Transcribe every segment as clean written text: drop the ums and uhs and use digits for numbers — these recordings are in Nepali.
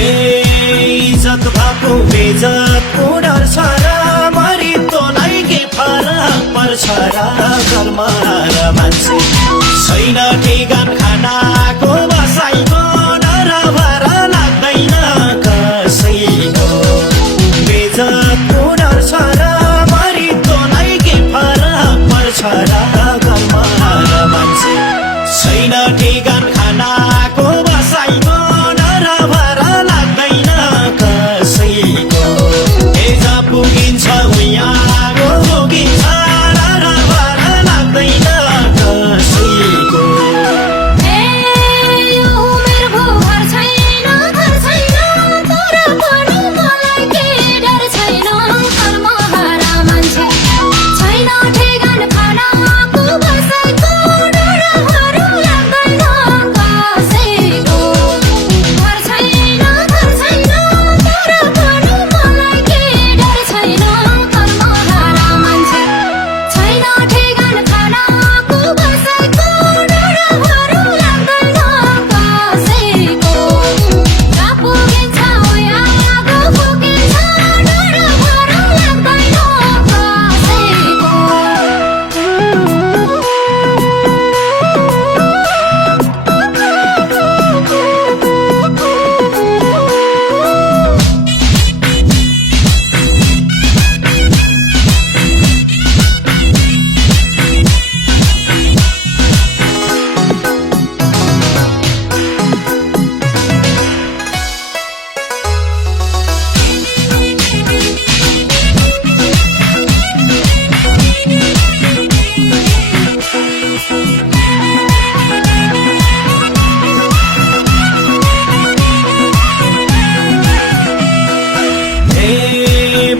इज्जत भएको बेइज्जतको डर छ र मरितोलाई के फरक पर्छ र घरमा र मान्छे छैन ठेगान खानाको बसाइको डर भर लाग्दैन कसैको बेइज्जतको डर छ र मरितोलाई के फरक पर्छ र घरमा र मान्छे छैन ठेगान खानाको बसाइको डर भर लाग्दैन कसैको पुगिन्छ उयाँको पुगिन्छ डर भर लाग्दैन कसैको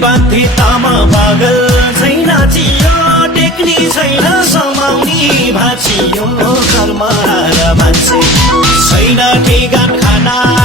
बाध्यतामा पागल छैन चियो टेक्नी छैन समाउने भाँचियो घरमा र मान्छे छैन ठेगान खाना